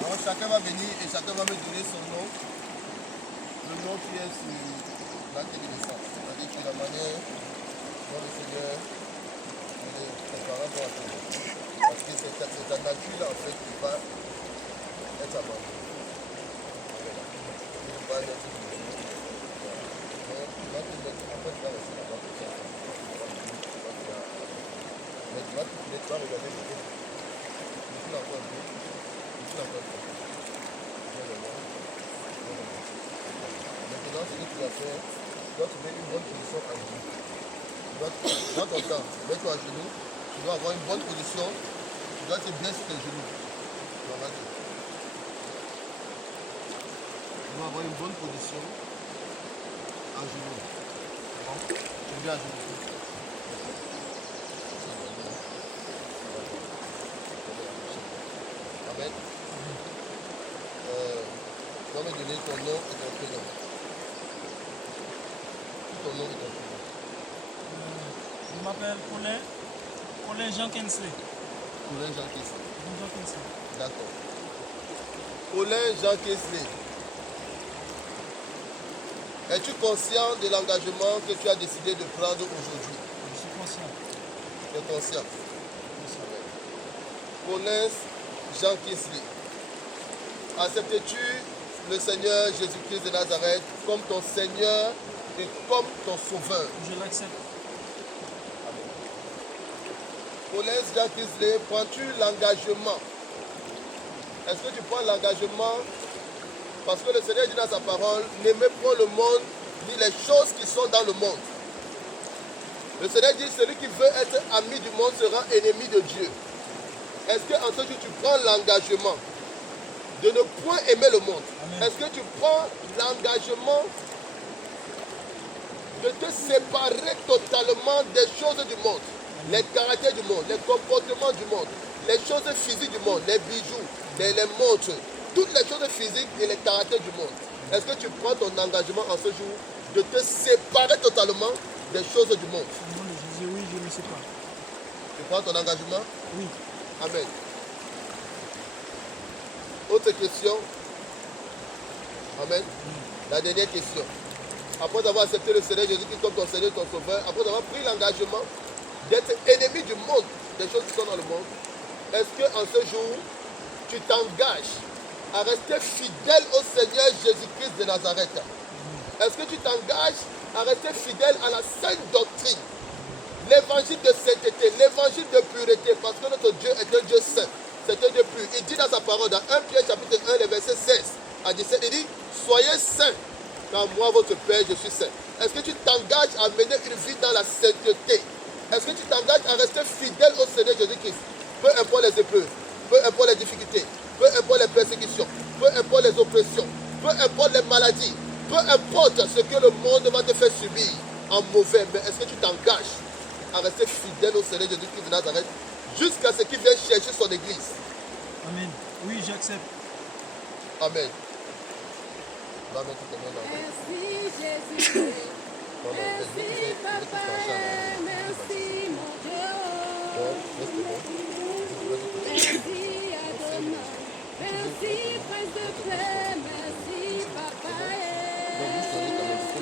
Donc chacun va venir et chacun va me donner son nom. Le nom qui est sur l'acte de naissance. C'est-à-dire que la manière dont le Seigneur est préparé pour la chose. Parce que c'est ta nature là en fait qui va être abandonnée. Voilà. Donc, là, tu mets, en fait, tu vas rester là-bas pour ça. Mais tu vas regarder le film. Je suis encore un peu. Je suis encore un peu. Maintenant, ce que tu vas faire, tu dois trouver une bonne position à genoux. Dans ton temps, mets-toi à genoux. Tu dois avoir une bonne position. Tu dois être bien sur tes genoux. Tu dois avoir une bonne position à genoux. Bon, tu viens à genoux. Amen. Tu vas me donner ton nom et ton prénom. Ton nom et ton prénom. Je m'appelle Paulin Jean Kinsley. Paulin Jean Kinsley. Jean Kinsley. D'accord. Paulin Jean Kinsley. Es-tu conscient de l'engagement que tu as décidé de prendre aujourd'hui? Je suis conscient. Tu es conscient. Paulin Jean Kinsley. Acceptes-tu le Seigneur Jésus-Christ de Nazareth comme ton Seigneur et comme ton Sauveur? Je l'accepte. Paulin Jean Kinsley, prends-tu l'engagement? Est-ce que tu prends l'engagement? Parce que le Seigneur dit dans sa parole, n'aimez point le monde, ni les choses qui sont dans le monde. Le Seigneur dit, celui qui veut être ami du monde sera ennemi de Dieu. Est-ce qu'en ce jour, tu prends l'engagement de ne point aimer le monde? Est-ce que tu prends l'engagement de te séparer totalement des choses du monde, les caractères du monde, les comportements du monde, les choses physiques du monde, les bijoux, les montres, toutes les choses physiques et les caractères du monde? Est-ce que tu prends ton engagement en ce jour de te séparer totalement des choses du monde? Oui, je ne sais pas. Tu prends ton engagement? Oui. Amen. Autre question? Amen. La dernière question. Après avoir accepté le Seigneur Jésus-Christ comme ton Seigneur et ton Sauveur, après avoir pris l'engagement d'être ennemi du monde, des choses qui sont dans le monde, est-ce qu'en ce jour, tu t'engages à rester fidèle au Seigneur Jésus-Christ de Nazareth? Est-ce que tu t'engages à rester fidèle à la sainte doctrine, l'évangile de sainteté, l'évangile de pureté, parce que notre Dieu est un Dieu saint, c'est un Dieu pur. Il dit dans sa parole, dans 1 Pierre chapitre 1, le verset 16 à 17, il dit, soyez saints, car moi, votre Père, je suis saint. Est-ce que tu t'engages à mener une vie dans la sainteté? Est-ce que tu t'engages à rester fidèle au Seigneur Jésus-Christ? Peu importe les épreuves, peu importe les difficultés, peu importe les persécutions, peu importe les oppressions, peu importe les maladies, peu importe ce que le monde va te faire subir en mauvais, mais est-ce que tu t'engages à rester fidèle au Seigneur Jésus-Christ de Nazareth jusqu'à ce qu'il vienne chercher son église? Amen. Oui, j'accepte. Amen. Va mettre tes mains dans le Merci Jésus. Merci Papa. Merci mon Dieu. Merci Adonai. Merci Prince de paix. Merci Papa. Tu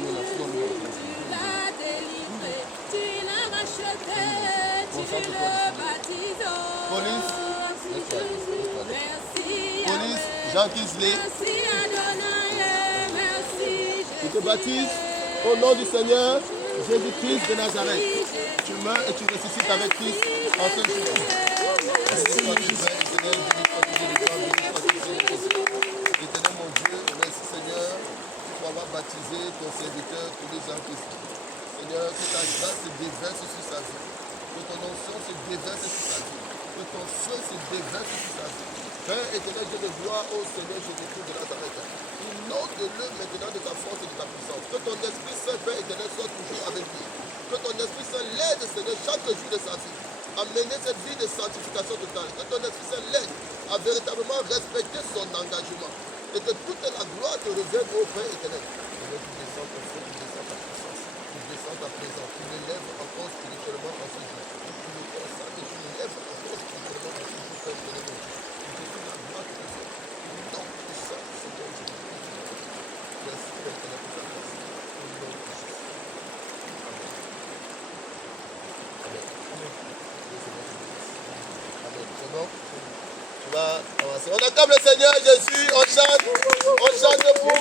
l'as délivré. Tu l'as racheté. Tu le baptises. Police. Merci. Police, Jean Kinsley. Merci Adonai. Merci Jésus. Tu te baptises au nom du Seigneur Jésus-Christ de Nazareth. Tu meurs et tu ressuscites avec Christ en ce jour. Éternel mon Dieu, merci Seigneur pour avoir baptisé ton serviteur tous les gens Christ. Seigneur, que ta grâce se déverse sur sa vie. Que ton onction se déverse sur sa vie. Que ton feu se déverse sur sa vie. Père éternel, Dieu de gloire, ô Seigneur Jésus-Christ de Nazareth. Inonde-le maintenant de ta force et de ta puissance. Que ton Esprit Saint, Père éternel, soit toujours avec lui. Que ton Esprit Saint l'aide, Seigneur, chaque jour de sa vie. À mener cette vie de sanctification totale. Que ton Esprit Saint l'aide à véritablement respecter son engagement. Et que toute la gloire te revienne au Père éternel. Seigneur, tu descends ton feu, tu descends ta puissance. Tu descends ta présence. Tu l'élèves encore spirituellement en ce jour. Tu le consacres et tu l'élèves encore spirituellement en ce jour, Père éternel. On acclame le Seigneur Jésus, on chante pour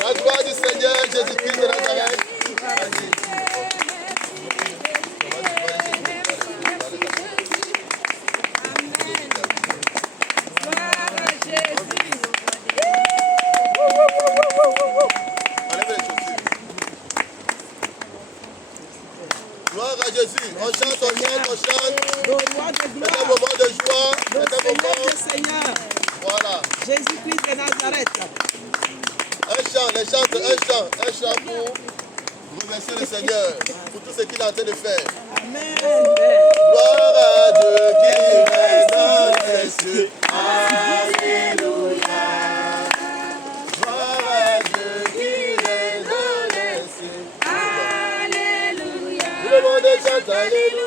la gloire du Seigneur Jésus-Christ de Nazareth. Gloire à Jésus. On chante. C'est un moment de joie. C'est un moment. Seigneur. Voilà. Jésus-Christ de Nazareth. Un chant pour remercier le Seigneur pour tout ce qu'il est en train de faire. Amen. Gloire à Dieu qui règne dans les cieux. Alléluia. Gloire à Dieu qui règne dans les cieux. Alléluia. Tout le monde chante Alléluia.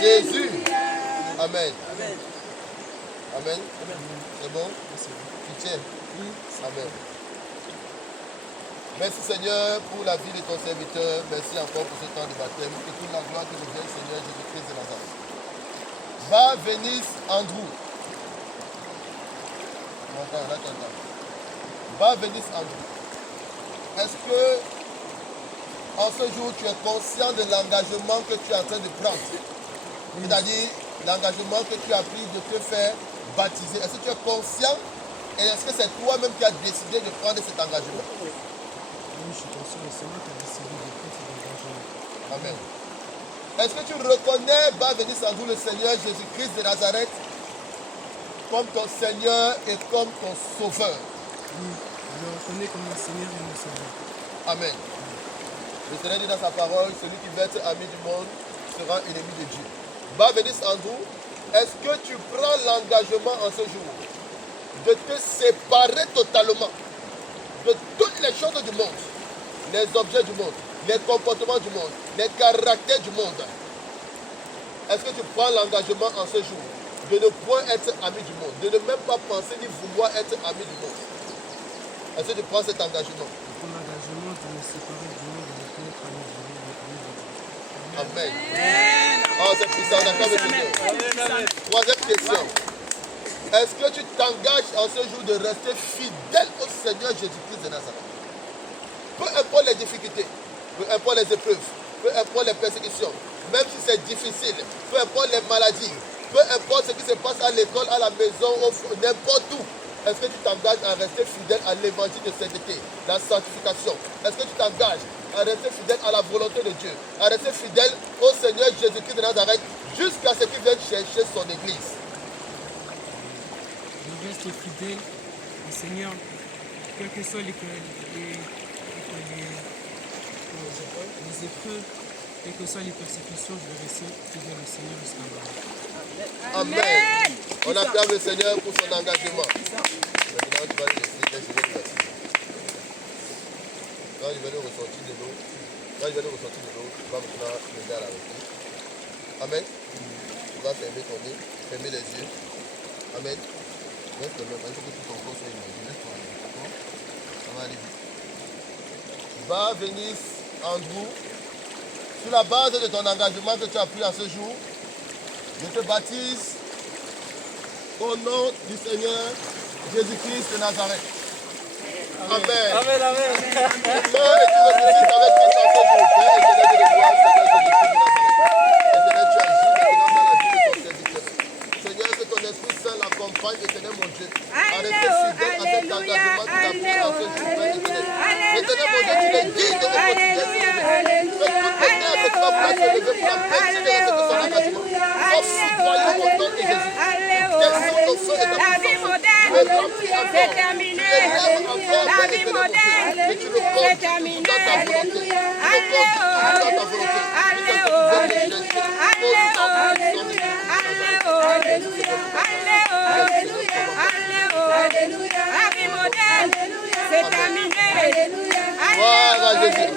Jésus. Amen. Amen. C'est bon? Tu tiens? Amen. Merci Seigneur pour la vie de ton serviteur. Merci encore pour ce temps de baptême. Que toute la gloire te revienne Seigneur Jésus-Christ de Nazareth. Va Venise Andrew. Va Venise Andrew. Est-ce que en ce jour tu es conscient de l'engagement que tu es en train de prendre? C'est-à-dire l'engagement que tu as pris de te faire baptiser. Est-ce que tu es conscient et est-ce que c'est toi-même qui as décidé de prendre cet engagement? Oui, je suis conscient, c'est moi qui ai décidé de prendre cet engagement. Amen. Est-ce que tu reconnais, Venise Andrew, le Seigneur Jésus-Christ de Nazareth comme ton Seigneur et comme ton Sauveur? Oui, je le reconnais comme mon Seigneur et mon Sauveur. Amen. Le Seigneur dit dans sa parole, celui qui veut être ami du monde sera ennemi de Dieu. Venise Andrew, est-ce que tu prends l'engagement en ce jour de te séparer totalement de toutes les choses du monde, les objets du monde, les comportements du monde, les caractères du monde? Est-ce que tu prends l'engagement en ce jour de ne point être ami du monde, de ne même pas penser ni vouloir être ami du monde? Est-ce que tu prends cet engagement? Je prends l'engagement de me séparer du monde et de ne être ami du monde, mais ami de Dieu. Amen. Oh, c'est puissant, on acclame le Seigneur. Troisième question. Est-ce que tu t'engages en ce jour de rester fidèle au Seigneur Jésus-Christ de Nazareth? Peu importe les difficultés, peu importe les épreuves, peu importe les persécutions, même si c'est difficile, peu importe les maladies, peu importe ce qui se passe à l'école, à la maison, n'importe où. Est-ce que tu t'engages à rester fidèle à l'évangile de sainteté, la sanctification? Est-ce que tu t'engages à rester fidèle à la volonté de Dieu, à rester fidèle au Seigneur Jésus-Christ de Nazareth jusqu'à ce qu'il vienne chercher son église? Je reste fidèle au Seigneur, quelles que soient les épreuves, quelles que soient les persécutions, je vais rester fidèle au Seigneur jusqu'à la mort. Amen. On acclame le Seigneur pour son engagement. Maintenant, tu vas le laisser, laisse-le passer. Quand il va nous ressortir de l'eau, tu vas maintenant l'aider à la reprise. Amen. Tu vas fermer ton nez, fermer les yeux. Amen. Reste le même, il faut que tout ton corps soit immergé. Laisse-toi aller, d'accord? Ça va aller vite. Va Venise Andrew, sur la base de ton engagement que tu as pris en ce jour, je te baptise au nom du Seigneur Jésus-Christ de Nazareth. Amen. Amen, amen. Comment es-tu ressuscité avec Christ en ce jour? Père éternel de gloire, Seigneur Jésus-Christ de Nazareth. Éternel, tu agis maintenant dans la vie de ton serviteur. Seigneur, que ton Esprit Saint l'accompagne, éternel mon Dieu. À rester fidèle à cet engagement que tu as pris en ce jour, Père éternel. Éternel mon Dieu, tu les guides au quotidien, Seigneur. Que toutes les ténèbres soient placées de lever pour empêcher de rester son engagement. Sois foudroyé au nom de Jésus. Descends ton feu et ta puissance. C'est terminé. La vie moderne, c'est terminé. La vie moderne, c'est terminé. Gloire à Jésus.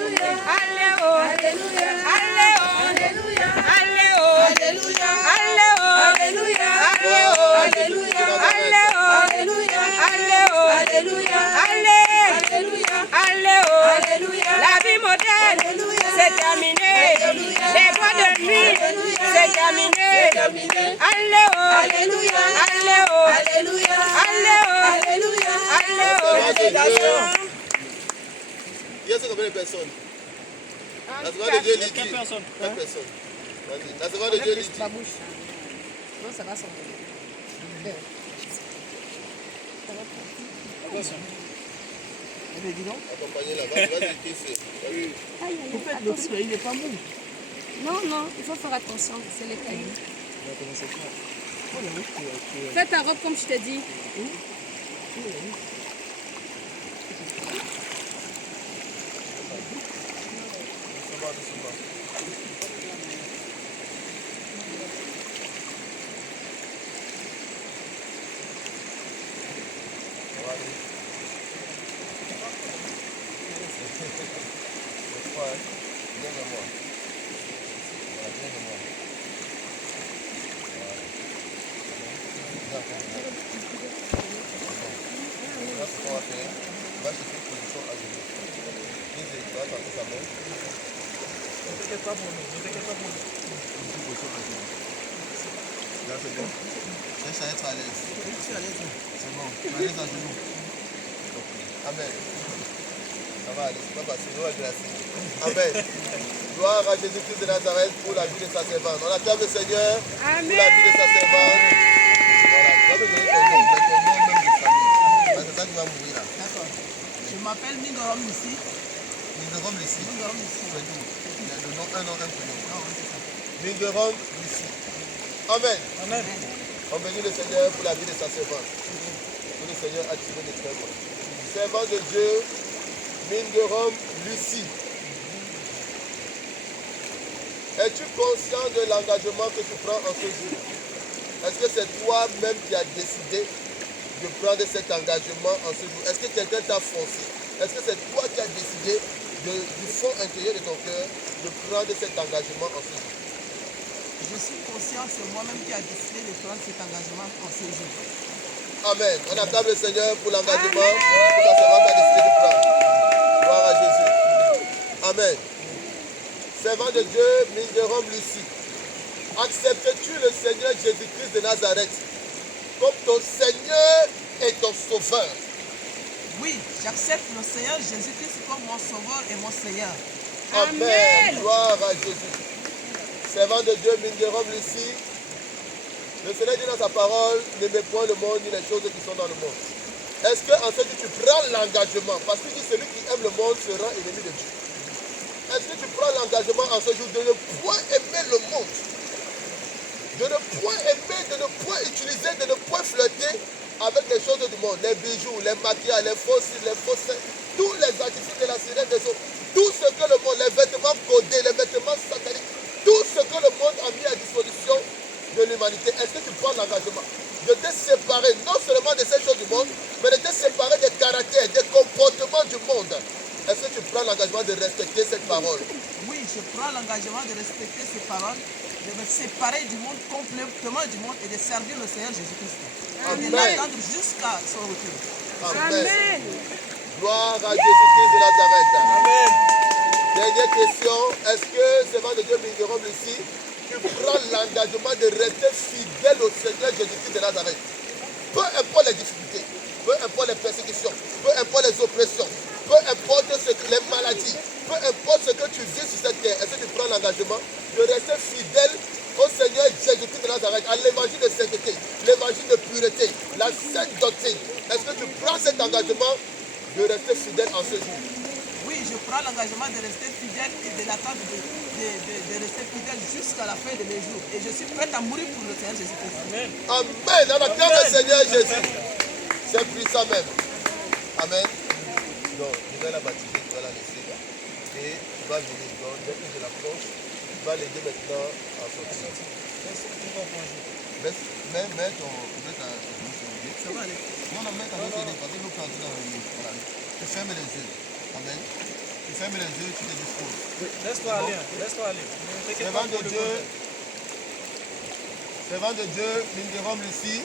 La vie moderne, c'est terminé. Les bois de nuit, c'est terminé. Alléluia. Il y a combien de personnes? La seconde de Dieu dit. 4 personnes. Vas-y. La seconde de Dieu dit. Non, ça va s'envoler. Accompagnez là-bas. Vas-y, qui fait? Il n'est pas mou. Non, il faut faire attention, c'est les cailloux. Fais ta robe comme je t'ai dit. Là, c'est bon. Laisse à être à l'aise. C'est bon. À l'aise à genoux. Amen. Ça va aller. C'est pas passé. L'eau est glacée. Amen. Gloire à Jésus-Christ de Nazareth pour la vie de sa servante. On acclame le Seigneur pour la vie de sa servante. Voilà. Tu vas me donner ton nom. Mais ton nom même de famille. C'est ça qui va mourir là. D'accord. Je m'appelle Mingorom ici. Mingorom ici. Mingorom ici. C'est tout. Il y a le nom, un nom, un prénom. Mingorom ici. Amen. Amen. On bénit le Seigneur pour la vie de sa servante. Que le Seigneur a tiré des témoins. Servant de Dieu, Mingorom Lucie. Es-tu conscient de l'engagement que tu prends en ce jour? Est-ce que c'est toi-même qui as décidé de prendre cet engagement en ce jour? Est-ce que quelqu'un t'a forcé? Est-ce que c'est toi qui as décidé du fond intérieur de ton cœur de prendre cet engagement en ce jour? Je suis conscient, c'est moi-même qui a décidé de prendre cet engagement en ce jour. Amen. On acclame le Seigneur pour l'engagement que sa servante a décidé de prendre. Gloire à Jésus. Amen. Servant de Dieu, Mingorom Lucie, acceptes-tu le Seigneur Jésus-Christ de Nazareth comme ton Seigneur et ton Sauveur? Oui, j'accepte le Seigneur Jésus-Christ comme mon Sauveur et mon Seigneur. Amen. Gloire à Jésus. Servant de Dieu, Mingorom Lucie, le Seigneur dit dans sa parole, n'aimez point le monde ni les choses qui sont dans le monde. Est-ce qu'en ce jour tu prends l'engagement? Parce qu'il dit celui qui aime le monde sera ennemi de Dieu. Est-ce que tu prends l'engagement en ce jour de ne point aimer le monde? De ne point aimer, de ne point utiliser, de ne point flirter avec les choses du monde, les bijoux, les maquillages, les faux cils, les faux seins, tous les artifices de la sirène des eaux, tout ce que le monde, les vêtements codés, les vêtements sataniques, tout ce que le monde a mis à disposition de l'humanité. Est-ce que tu prends l'engagement de te séparer non seulement de ces choses du monde, mais de te séparer des caractères, des comportements du monde? Est-ce que tu prends l'engagement de respecter cette parole? Oui, je prends l'engagement de respecter ces paroles, de me séparer du monde, complètement du monde et de servir le Seigneur Jésus-Christ. Et de l'attendre jusqu'à son retour. Amen. Gloire à Jésus-Christ de Nazareth. Amen. Dernière question. Est-ce que, servant de Dieu, Mingorom Lucie, tu prends l'engagement de rester fidèle au Seigneur Jésus-Christ de Nazareth? Peu importe les difficultés, peu importe les persécutions, peu importe les oppressions, peu importe les maladies, peu importe ce que tu vis sur cette terre, est-ce que tu prends l'engagement de rester fidèle au Seigneur Jésus-Christ de Nazareth, à l'évangile de sainteté, l'évangile de pureté, la sainte doctrine? Est-ce que tu prends cet engagement de rester fidèle en ce jour? Oui, je prends l'engagement de rester fidèle et de l'attendre de rester fidèle jusqu'à la fin de mes jours. Et je suis prêt à mourir pour le Seigneur Jésus-Christ. Amen. Amen. On acclame le Seigneur Jésus. C'est puissant même. Amen. Donc, je vais la baptiser, tu vas la laisser là. Et tu vas venir. Donc, dès que je l'approche, tu vas l'aider maintenant à sortir. Mets ta bouche. Ça va aller. Non, mets ta bouche, parce que nous plantons dans le livre. Voilà. Tu fermes les yeux. Amen. Tu fermes les yeux, tu te disposes. Oui, laisse-toi aller. Laisse-toi aller. Servant de Dieu, servant de Dieu, Minderom ici,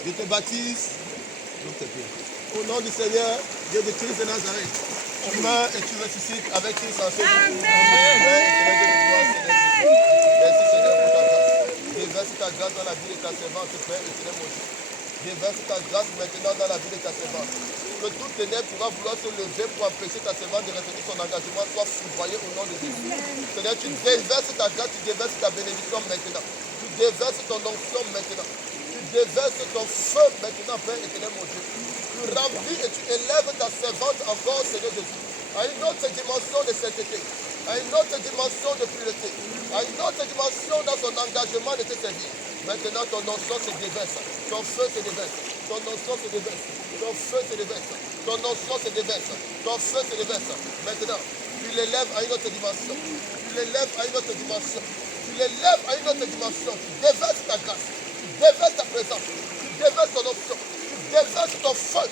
je te baptise. Au nom du Seigneur, Dieu de Christ de Nazareth, tu meurs et tu ressuscites avec Christ en ce jour. Merci Seigneur pour ta grâce. Déverse ta grâce dans la vie de ta servante, Père éternel mon Dieu. Déverse ta grâce maintenant dans la vie de ta servante. Que toute ténèbre pourra vouloir se lever pour empêcher ta servante de respecter son engagement, soit foudroyé au nom de Jésus. Seigneur, tu déverses ta grâce, tu déverses ta bénédiction maintenant. Tu déverses ton onction maintenant. Tu déverses ton feu maintenant, Père éternel mon Dieu. Tu remplis et tu élèves ta servante encore, Seigneur Jésus, à une autre dimension de sainteté, à une autre dimension de pureté, à une autre dimension dans son engagement de te servir. Maintenant, ton onction se déverse, ton feu se déverse, ton onction se déverse, ton feu se déverse, ton onction se déverse, ton feu se déverse. Maintenant, tu l'élèves à une autre dimension, tu l'élèves à une autre dimension, tu l'élèves à une autre dimension, tu déverses ta grâce, tu déverses ta présence, tu déverses ton onction, tu déverses ton feu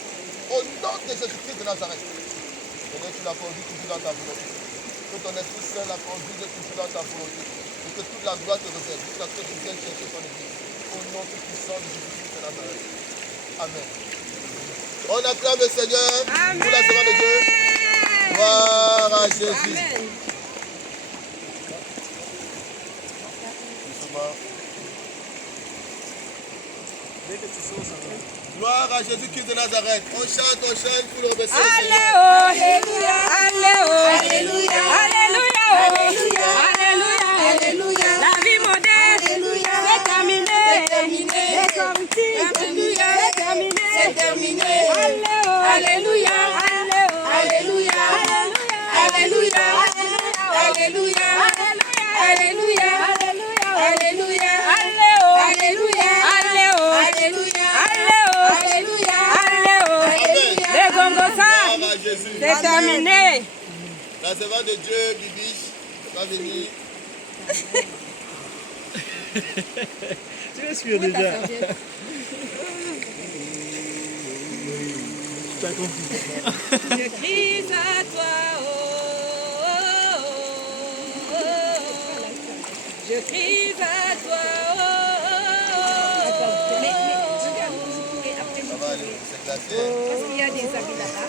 au nom de Jésus-Christ de Nazareth. Seigneur, tu l'as conduit toujours dans ta volonté. Que ton Esprit Saint l'a conduit toujours dans ta volonté. Et que toute la gloire te revienne jusqu'à ce que tu viennes chercher ton Église. Au nom tout puissant de Jésus-Christ de Nazareth. Amen. On acclame le Seigneur pour la semaine de Dieu. Gloire à Jésus. Amen. Gloire à Jésus-Christ de Nazareth. On chante pour le remercier. Alléluia, alléluia, alléluia, alléluia, alléluia. La vie moderne, c'est terminé, c'est sorti, c'est terminé. Alléluia, alléluia, alléluia, alléluia, alléluia, alléluia, alléluia, c'est terminé. La servante de Dieu, Bibiche, va venir. Tu es sûr déjà? Tu as compris. Je crie à toi, oh, oh, oh, oh. Je crie à toi, oh, oh, oh. Ça va aller, c'est glacé. Il y a des amis là-bas.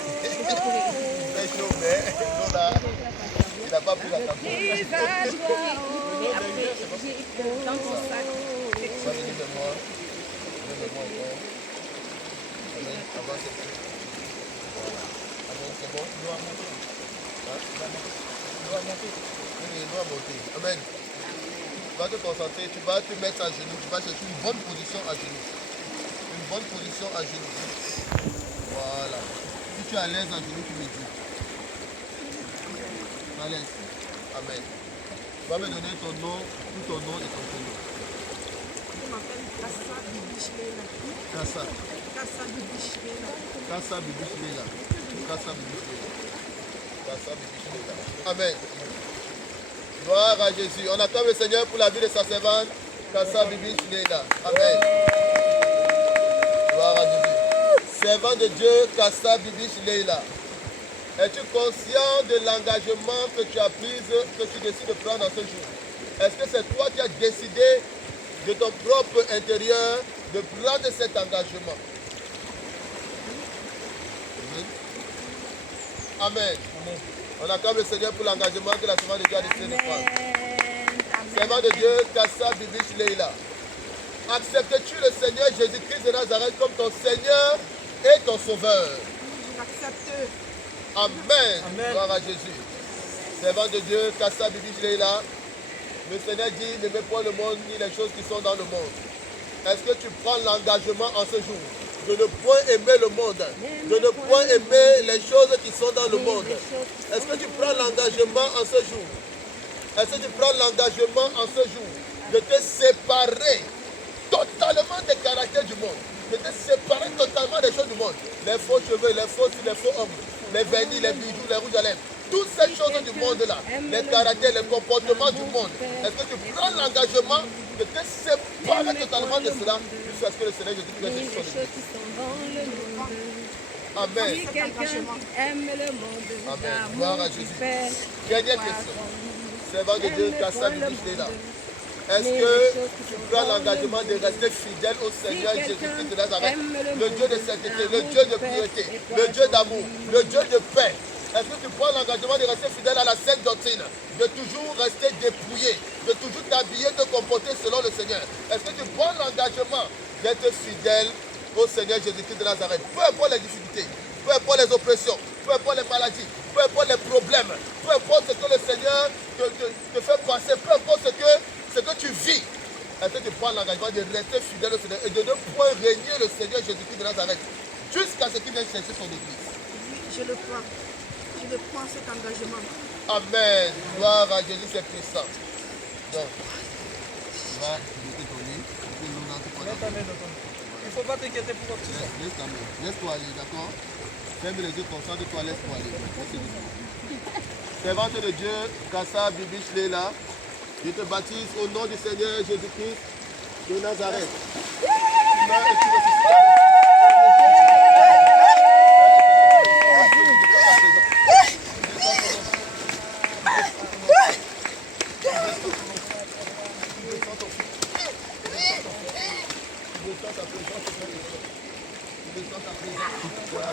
C'est chaud, mais l'eau là, il n'a pas pris la capote. Crie à toi, oh. Dans ton sac. Ça vient de moi. De moi encore. Amen. Avance un peu. Voilà. Amen, c'est bon. L'eau a monté. Hein? L'eau a monté. Oui, l'eau a monté. Amen. Tu vas te concentrer, tu vas te mettre à genoux, tu vas chercher une bonne position à genoux. Une bonne position à genoux. Voilà. Si tu es à l'aise à genoux, tu me dis. À l'aise. Amen. Tu vas me donner ton nom, tout ton nom et ton prénom. Je m'appelle Kassa Bibiche Leila. Kassa. Kassa Bibiche Leila. Kassa Bibiche Leila. Kassa Bibiche Leila. Kassa Bibiche Leila. Amen. Gloire à Jésus. On acclame le Seigneur pour la vie de sa servante, Kassa Bibiche Leila. Amen. Gloire à Jésus. Servant de Dieu, Kassa Bibiche Leila. Es-tu conscient de l'engagement que tu as pris, que tu décides de prendre en ce jour? Est-ce que c'est toi qui as décidé de ton propre intérieur de prendre cet engagement? Amen. Amen. On acclame le Seigneur pour l'engagement que la servante de Dieu a décidé de prendre. Servant de Dieu, Kassa Bibiche Leila. Acceptes-tu le Seigneur Jésus-Christ de Nazareth comme ton Seigneur et ton Sauveur? Accepte. Amen. Amen. Gloire à Jésus. Servant de Dieu, Kassa Bibiche Leila. Le Seigneur dit, n'aimez pas le monde ni les choses qui sont dans le monde. Est-ce que tu prends l'engagement en ce jour de ne point aimer le monde, de ne point aimer les choses qui sont dans le monde? Est-ce que tu prends l'engagement en ce jour? Est-ce que tu prends l'engagement en ce jour de te séparer totalement des caractères du monde, de te séparer totalement des choses du monde. Les faux cheveux, les faux ongles, les vernis, les bijoux, les rouges à lèvres. Toutes ces choses du monde-là, les caractères, les comportements du monde. Est-ce que tu prends l'engagement de te séparer totalement de cela jusqu'à ce que le Seigneur Jésus-Christ vienne sur l'église? Amen. Si quelqu'un aime le monde, Amen. Gloire à Jésus. Dernière question. Servant de Dieu, Kassa Bibiche là. Est-ce que tu prends l'engagement de rester fidèle au Seigneur Jésus-Christ de Nazareth, le Dieu de sainteté, le Dieu de pureté, le Dieu d'amour, le Dieu de paix? Est-ce que tu prends l'engagement de rester fidèle à la sainte doctrine, de toujours rester dépouillé, de toujours t'habiller, de comporter selon le Seigneur? Est-ce que tu prends l'engagement d'être fidèle au Seigneur Jésus-Christ de Nazareth? Peu importe les difficultés, peu importe les oppressions, peu importe les maladies, peu importe les problèmes, peu importe ce que le Seigneur te fait passer, peu importe ce que tu vis, est-ce que tu prends l'engagement de rester fidèle au Seigneur et de ne point régner le Seigneur Jésus-Christ de Nazareth jusqu'à ce qu'il vienne chercher son église? Je le prends. Je le prends cet engagement. Amen. Gloire à Jésus, c'est puissant. Donc, va jeter ton nez. Il ne faut pas t'inquiéter pour quoi que ce soit. Laisse-toi aller, d'accord? Ferme les yeux, concentre-toi, laisse-toi aller. Servante de Dieu, Kassa Bibiche Léla, je te baptise au nom du Seigneur Jésus-Christ de Nazareth. Tu meurs et tu ressuscites.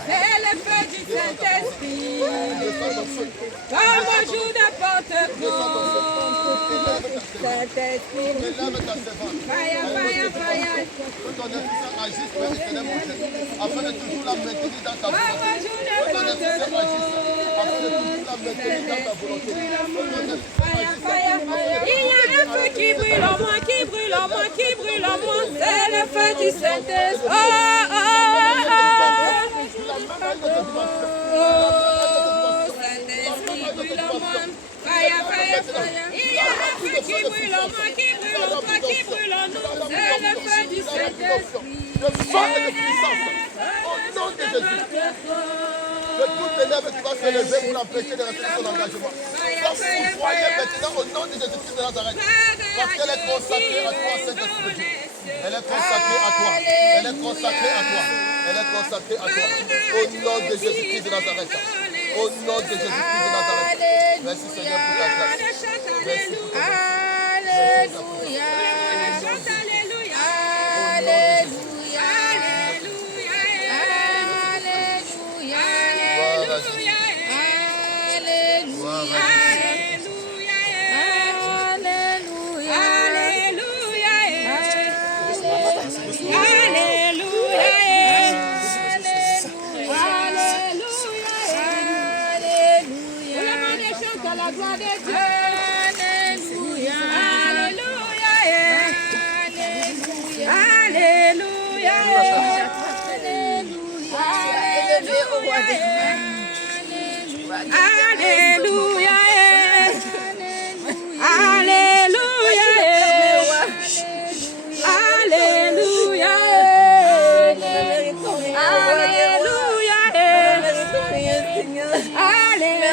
C'est le feu du Saint-Esprit. Comme un jour n'importe quoi. Saint-Esprit. Fire, fire, fire. Que ton esprit agisse, Père éternel, mon Dieu, afin de toujours la maintenir dans ta Comme volonté. un jour Que ton esprit n'importe quoi. agisse, afin de toujours la maintenir dans ta volonté. Fire, fire, fire. Il y a un feu qui brûle en moi, qui brûle en moi, qui brûle en moi. C'est le feu du Saint-Esprit. Oh, oh, oh, oh. Saint-Esprit brûle en moi. Fire, fire, fire. Il y a un feu qui brûle en moi, qui brûle en toi, qui brûle en nous. C'est le feu du Saint-Esprit. De force et de puissance, au nom de Jésus. Que toutes les lèvres qui vont se lever pour l'empêcher de rester son engagement. Sois foudroyé maintenant au nom de Jésus-Christ de Nazareth. Parce qu'elle est consacrée à toi, Saint-Esprit de Dieu. Elle est consacrée à toi. Elle est consacrée à toi. Elle est consacrée à toi. Au nom de Jésus-Christ de Nazareth. Au nom de Jésus-Christ de Nazareth. Merci Seigneur pour ta grâce. Merci pour ta grâce. Alléluia. Alléluia, Alléluia, Alléluia, Alléluia,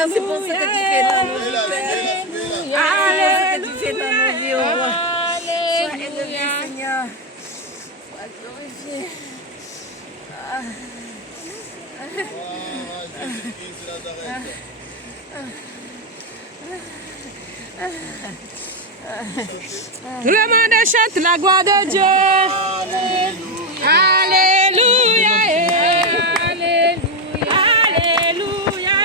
Merci pour ce que tu fais dans nos vies, Père. Merci pour ce que tu fais dans nos vies, au roi. Sois élevé, Seigneur. Sois glorifié. Tout le monde chante la gloire de Dieu. Alléluia. Alléluia. Alléluia.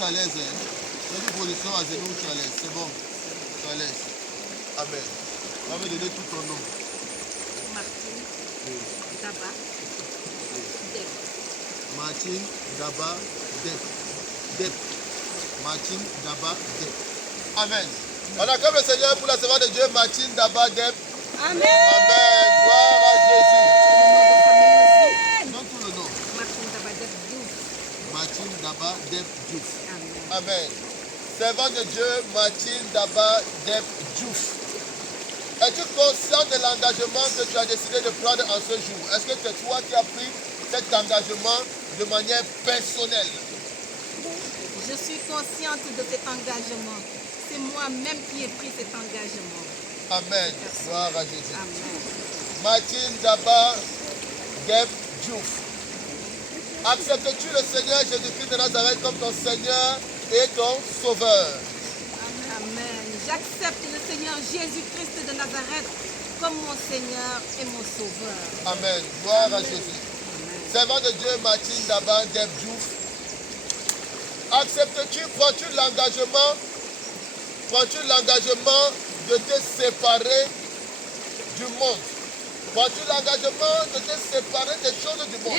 tu es à l'aise. Hein. Tu as une position à genoux, tu es à l'aise. C'est bon. Tu es à l'aise. Amen. On va me donner tout ton nom. Martine Daba Dep. Martine Daba Dep. Dep. Martine Daba Dep. Amen. On acclame le Seigneur pour la servante de Dieu, Martine Daba Dep. Amen. Amen. Gloire à Jésus. Donne tout le nom. Martine Daba Dep Diouf. Martine Daba Dep Diouf. Amen. Amen. Servant de Dieu, Martine Daba Dep Diouf. Es-tu conscient de l'engagement que tu as décidé de prendre en ce jour? Est-ce que c'est toi qui as pris cet engagement de manière personnelle? Je suis consciente de cet engagement. C'est moi-même qui ai pris cet engagement. Amen. Gloire à Jésus. Amen. Martine Daba Dep Diouf. Acceptes-tu le Seigneur Jésus-Christ de Nazareth comme ton Seigneur et ton Sauveur? Amen. J'accepte le Seigneur Jésus-Christ de Nazareth comme mon Seigneur et mon Sauveur. Amen. Gloire à Jésus. Servant de Dieu, Martine Daba Dep Diouf. Acceptes-tu, prends-tu l'engagement de te séparer du monde? Prends-tu l'engagement de te séparer des choses du monde?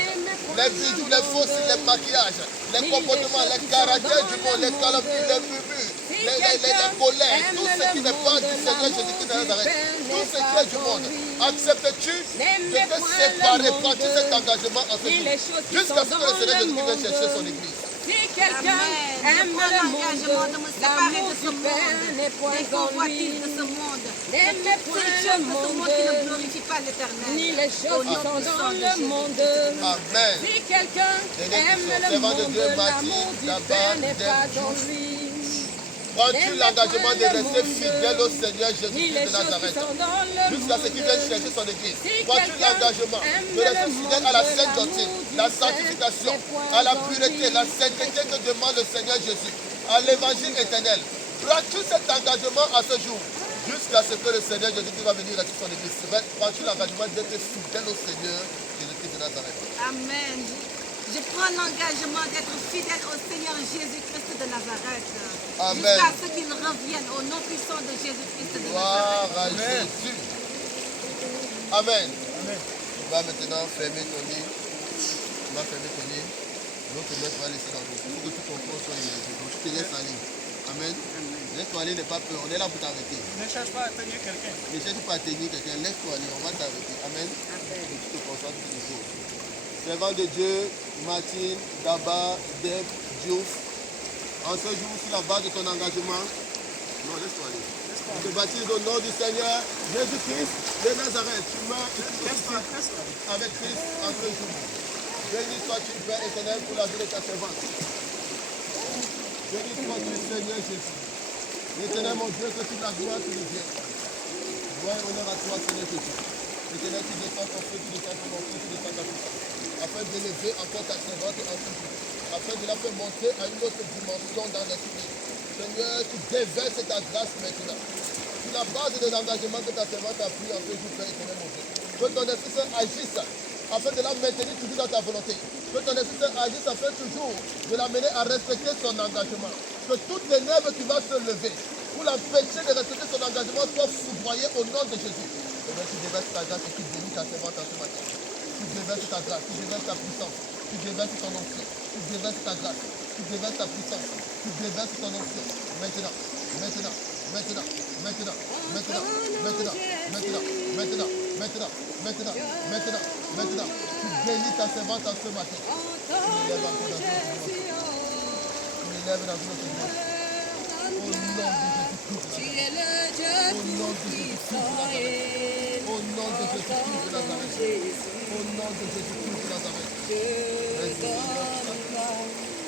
Les bijoux, les fossiles, les maquillages, les comportements, les caractères du monde, les calomnies, les murmures, les colères, tout ce qui n'est pas du Seigneur Jésus-Christ de Nazareth, tout ce qui est du monde. Acceptes-tu de te séparer? Prends-tu cet engagement en ce jour? Jusqu'à ce que le Seigneur Jésus-Christ vienne chercher son église. Si quelqu'un aime le monde, de me séparer de ce l'amour du Père n'est monde, point des en lui. convoitises de ce monde, N'aimez toutes point les le choses de ce monde qui ne monde, glorifient pas l'éternel. ni les choses qui sont dans le monde. Amen. Si quelqu'un aime le Servant de monde, Dieu, l'amour Martine du Daba Père n'est Dep pas en Diouf. lui. Prends-tu l'engagement de rester fidèle au Seigneur Ni Jésus-Christ les de choses qui Nazareth sont dans le jusqu'à ce qu'il vienne monde. chercher son église? Si Prends-tu quelqu'un l'engagement aime de rester le fidèle à la monde, sainte doctrine, l'amour la du sanctification, Père, les à la points pureté, en la lui. sainteté que demande le Seigneur Jésus, à l'évangile éternel? Prends-tu cet engagement à ce jour jusqu'à ce que le Seigneur Jésus-Christ va venir rester son église? Prends-tu l'engagement d'être fidèle au Seigneur Jésus-Christ de Nazareth? Amen. Je prends l'engagement d'être fidèle au Seigneur Jésus-Christ de Nazareth. Amen. Jusqu'à ce qu'il revienne au nom puissant de Jésus-Christ de Gloire Nazareth. à Jésus. Amen. Tu vas maintenant fermer ton lit. Tu vas fermer ton lit. L'autre main, tu vas laisser dans l'eau. Il faut que tout ton corps soit immergé. Donc tu te laisses aller. Amen. Laisse-toi aller, n'aie pas peur. On est là pour t'arrêter. Ne cherche pas à tenir quelqu'un. Ne cherche pas à tenir quelqu'un. Laisse-toi aller. On va t'arrêter. Amen. Donc tu te concentres sur les choses. Servant de Dieu, Martine Daba Dep Diouf. En ce jour, sur la base de ton engagement, non, laisse-toi aller. Je te baptise au nom du Seigneur Jésus-Christ de Nazareth. Tu meurs avec Christ en ce jour. Béni sois-tu, Père éternel, pour la vie de ta servante. Béni sois-tu, Seigneur Jésus. L'éternel, mon Dieu, que toute la gloire te revienne. Gloire et honneur à toi, Seigneur Jésus. L'éternel, tu descends ton feu, tu descends ton enfant, tu descends ta puissance. Afin d'élever encore ta servante en ce jour. Afin de la faire monter à une autre dimension dans l'esprit. Seigneur, tu déverses ta grâce maintenant. Sur la base de l'engagement que ta servante a pris en ce jour, Père éternel, mon Dieu. Que ton Esprit Saint agisse afin de la maintenir toujours dans ta volonté. Que ton Esprit Saint agisse afin toujours de la mener à respecter son engagement. Que toutes les nerfs qui vont se lever pour l'empêcher de respecter son engagement soient foudroyées au nom de Jésus. Seigneur, tu déverses ta grâce et tu bénis ta servante en ce matin. Tu déverses ta grâce, tu déverses ta puissance, tu déverses ton onction, tu déverses ta grâce, tu déverses ta puissance, tu déverses ton onction. Maintenant, maintenant, maintenant, maintenant, maintenant, maintenant, maintenant, maintenant, maintenant, maintenant, maintenant, maintenant. Tu bénis ta servante en ce matin. Tu l'élèves encore dans une autre dimension. Tu l'élèves dans une autre dimension. Au nom de Jésus-Christ. Tu es le Dieu Au nom de Jésus-Christ de Nazareth. Au nom de Jésus-Christ de Nazareth. Au nom de Jésus-Christ de Nazareth.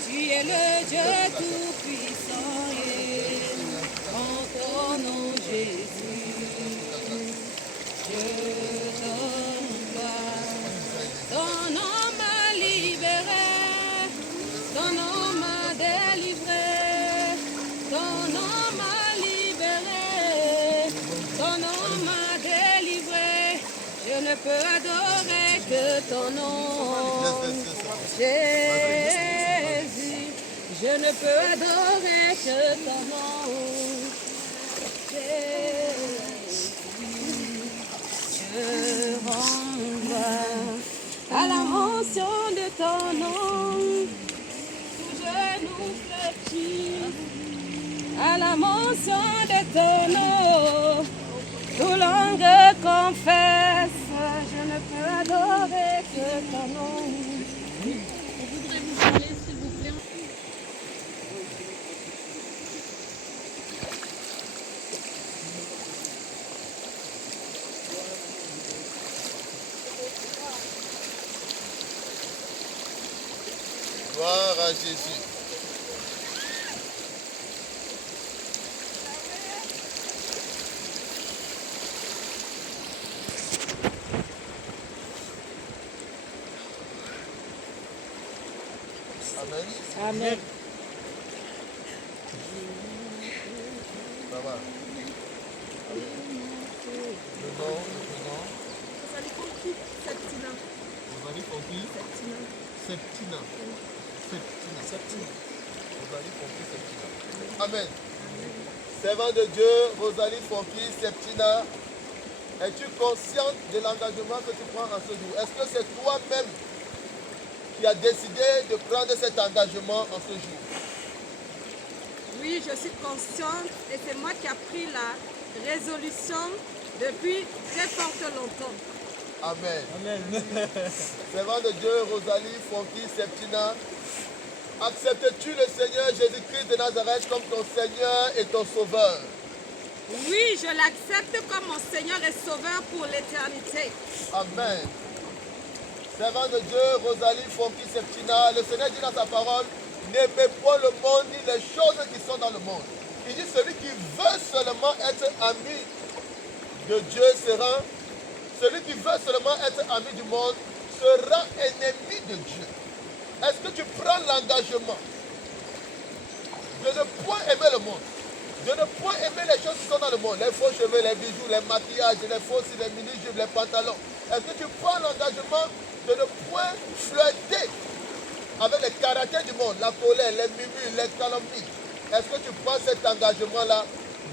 Tu es le Dieu tout-puissant et en ton nom Jésus, je donne gloire. Ton nom m'a libéré, ton nom m'a délivré, ton nom m'a libéré, ton nom m'a délivré. Je ne peux adorer que ton nom. Jésus, Je ne peux adorer que ton nom. Je renvoie à la mention de ton nom. Tout genou fléchit à la mention de ton nom. Tout langue confesse, je ne peux adorer que ton nom. Je voudrais vous parler, s'il vous plaît. Gloire à Jésus. Amen. Amen. Ça va. Le nom, le prénom. Rosalie Fonki, Septina. Rosalie Fonki. Septina. Septina. Rosalie Fonki, Septina. Amen. Servant de Dieu, Rosalie Fonki, Septina, es-tu consciente de l'engagement que tu prends en ce jour? Est-ce que c'est toi-même qui as décidé de prendre cet engagement en ce jour? Oui, je suis consciente et c'est moi qui ai pris la résolution depuis très fort longtemps. Amen. Servant de Dieu, Rosalie Fonki, Septina, acceptes-tu le Seigneur Jésus-Christ de Nazareth comme ton Seigneur et ton Sauveur? Oui, je l'accepte comme mon Seigneur et Sauveur pour l'éternité. Amen. Servant de Dieu, Rosalie Fonki, Septina, le Seigneur dit dans sa parole, n'aimez point le monde ni les choses qui sont dans le monde. Il dit, celui qui veut seulement être ami de Dieu sera, celui qui veut seulement être ami du monde sera ennemi de Dieu. Est-ce que tu prends l'engagement de ne point aimer le monde, de ne point aimer les choses qui sont dans le monde, les faux cheveux, les bijoux, les maquillages, les faux cils, les mini-jupes, les pantalons? Est-ce que tu prends l'engagement de ne point flirter avec les caractères du monde, la colère, les murmures, les calomnies? Est-ce que tu prends cet engagement-là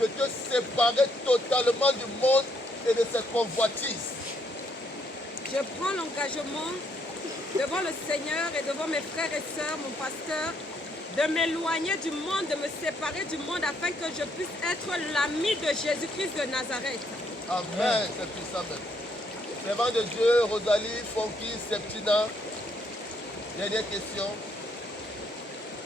de te séparer totalement du monde et de ses convoitises? Je prends l'engagement devant le Seigneur et devant mes frères et sœurs, mon pasteur, de m'éloigner du monde, de me séparer du monde afin que je puisse être l'ami de Jésus-Christ de Nazareth. Amen, c'est puissant même. Servant de Dieu, Rosalie Fonki, Septina, dernière question.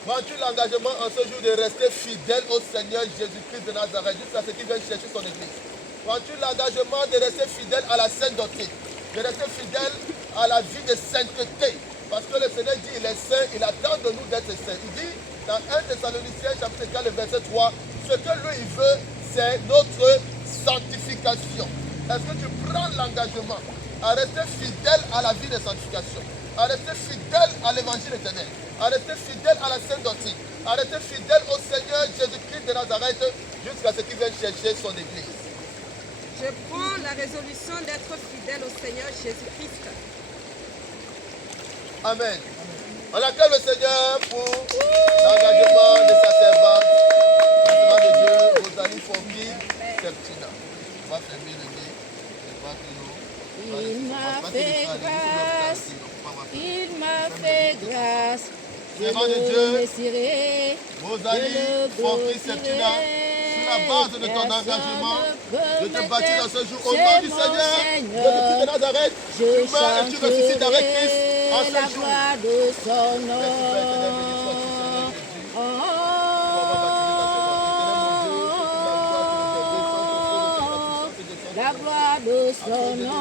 Prends-tu l'engagement en ce jour de rester fidèle au Seigneur Jésus-Christ de Nazareth jusqu'à ce qu'il vienne chercher son église? Prends-tu l'engagement de rester fidèle à la sainte doctrine, de rester fidèle à la vie de sainteté? Parce que le Seigneur dit, il est saint, il attend de nous d'être saints. Il dit dans 1 Thessaloniciens chapitre 4, le verset 3, ce que lui il veut, c'est notre sanctification. Est-ce que tu prends l'engagement à rester fidèle à la vie de sanctification, à rester fidèle à l'évangile éternel, à rester fidèle à la sainte doctrine, à rester fidèle au Seigneur Jésus-Christ de Nazareth jusqu'à ce qu'il vienne chercher son église? Je prends la résolution d'être fidèle au Seigneur Jésus-Christ. Amen. On acclame le Seigneur pour l'engagement de sa servante, la servante de Dieu, Rosalie Fonki, Septina. On va fermer le nez. Il m'a fait grâce, il m'a fait grâce. Je Servant de le Dieu, remercierai, Rosalie Fonki, Septina, sur la base de ton engagement, de te bâtir dans ce jour. Au nom du Seigneur, Jésus-Christ de Nazareth, tu meurs et tu ressuscites avec Christ en la ce jour. gloire de son nom. Merci Père éternel, béni sois ton Seigneur Jésus. La gloire de son nom.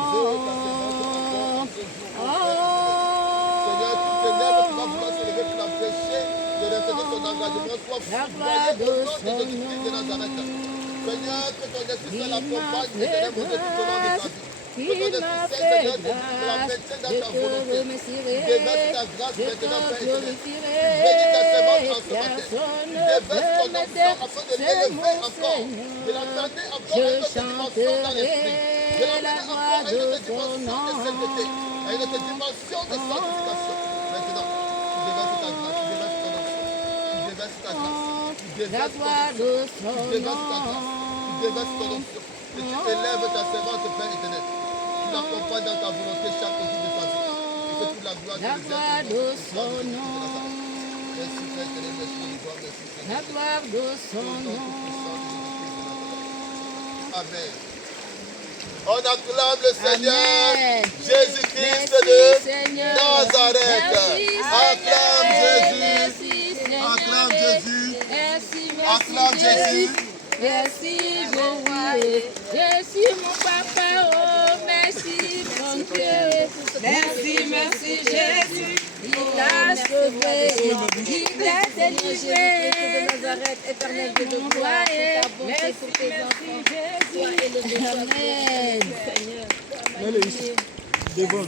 Seigneur, tout ténèbres qui va vouloir se lever pour l'empêcher de respecter son engagement, soit foudroyé au nom de Jésus-Christ de Nazareth. Seigneur, que ton esprit soit l'accompagne des ténèbres de tout au long de sa vie. Que ton esprit Saint, Seigneur, te la maintienne dans ta volonté. Déverse ta grâce maintenant, Père éternel. Bénis ta servante en ce matin. Déverse ton onction afin de l'élever encore, de la mener encore à une autre dimension dans l'esprit, de la mener encore à une autre dimension de sainteté, à une autre dimension de sanctification. Maintenant, tu déverses ta grâce, tu déverses ton onction, tu la gloire de son Tu nom. déverses ton onction. Et tu élèves ta servante, Père éternel. Tu l'accompagnes dans ta volonté chaque jour de ta vie. Et que toute la gloire La gloire de son nom. Merci, Père éternel, merci de gloire, merci, Seigneur. La gloire de son nom. Amen. On acclame le Seigneur, Amen. Jésus-Christ Merci, de Seigneur. Nazareth. Merci, Acclame Seigneur. Jésus. Merci, Seigneur. Acclame Jésus. Merci, Acclame merci, Jésus. Jésus. Merci, Jésus. Merci, mon papa. Oh, merci, mon Dieu. Merci, merci, Jésus. Il a sauvé. Il a délivré. Nazareth, éternel Dieu de Mon gloire, roi. pour ta bonté, Merci, pour tes merci, enfants. Jésus. Sois élevé, sois Amen. glorifié, Seigneur. Devant.